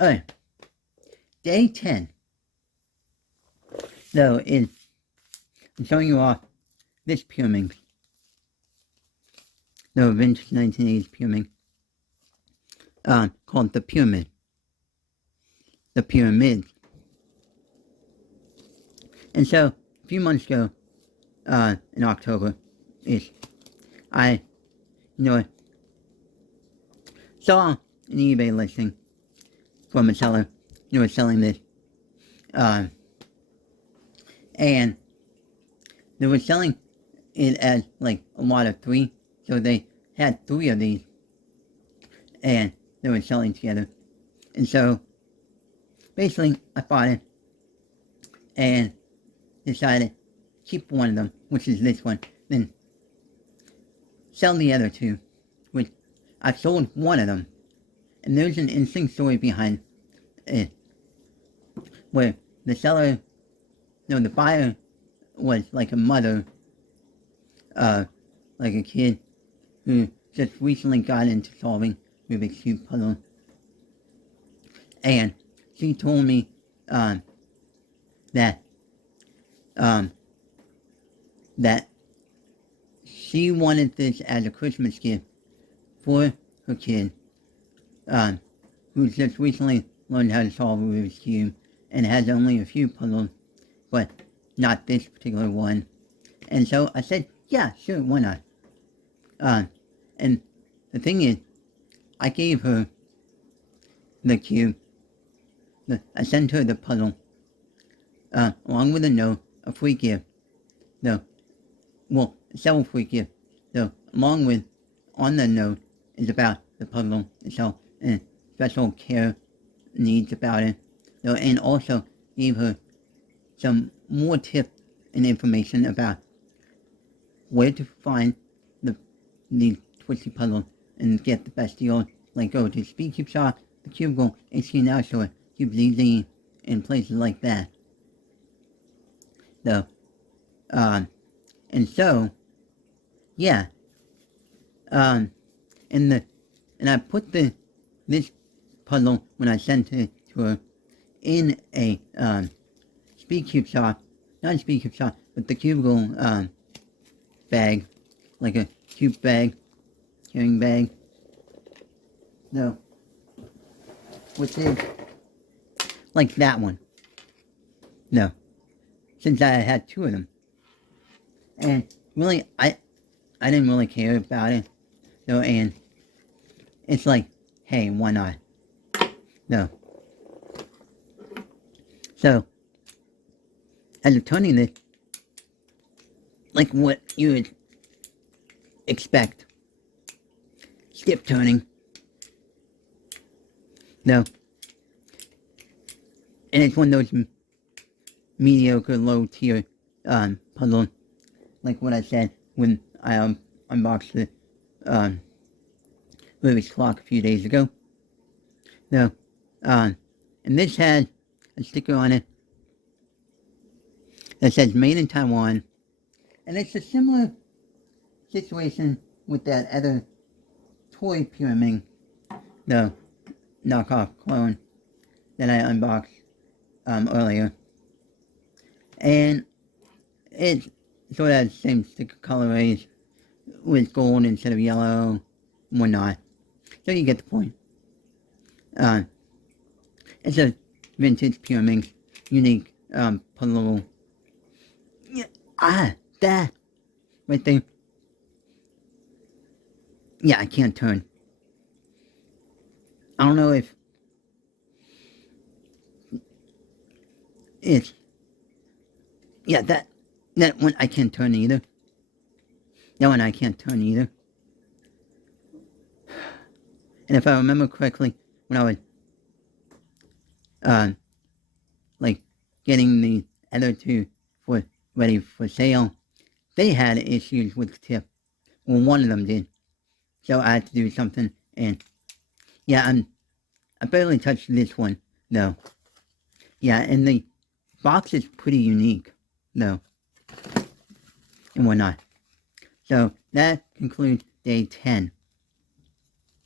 Alright, day 10. So, I'm showing you off this pyramid. The vintage 1980s pyramid. Called the Pyramid. The Pyramid. And so, a few months ago, in October-ish, I, saw an eBay listing from a seller who was selling this, and they were selling it as like a lot of 3, so they had 3 of these, and they were selling together. And so basically I bought it and decided to keep one of them, which is this one, then sell the other 2, which I sold one of them. And there's an interesting story behind it, where the seller, the buyer was like a mother, like a kid who just recently got into solving Rubik's Cube puzzle. And she told me, that she wanted this as a Christmas gift for her kid, who's just recently learned how to solve a Rubik's Cube and has only a few puzzles, but not this particular one. And so I said, yeah, sure, why not? And the thing is, I gave her the cube. I sent her the puzzle, along with a note, a free gift. Several free gifts. Along with, on the note, is about the puzzle itself and special care needs about it. And also gave her some more tips and information about where to find these twisty puzzles and get the best deal. Like go to Speed Cube Shop, the Cube Go, HQ Now Store, Cube ZZ, and places like that. And so, yeah. And I put this puzzle when I sent it to her in a Speed Cube Shop, not a Speed Cube Shop, but the cubicle bag, like a cube bag, carrying bag. Which is like that one. Since I had 2 of them, and really I didn't really care about it. And it's like, hey, why not? So, as of turning this, like what you would expect, skip turning, and it's one of those mediocre, low tier puzzles, like what I said when I unboxed the Rubik's clock a few days ago. And this had a sticker on it that says made in Taiwan, and it's a similar situation with that other toy pyramid, the knockoff clone that I unboxed earlier. And it's sort of the same sticker colorways with gold instead of yellow and whatnot. So you get the point. It's a vintage pyramid, unique puzzle. Yeah, that right there. Yeah, I can't turn. I don't know if it's, yeah, that one I can't turn either. That one I can't turn either. And if I remember correctly, when I was like getting the other 2 ready for sale, they had issues with the tip. Well, one of them did. So I had to do something, and yeah, I barely touched this one, though. Yeah, and the box is pretty unique, though, and whatnot. So that concludes day 10.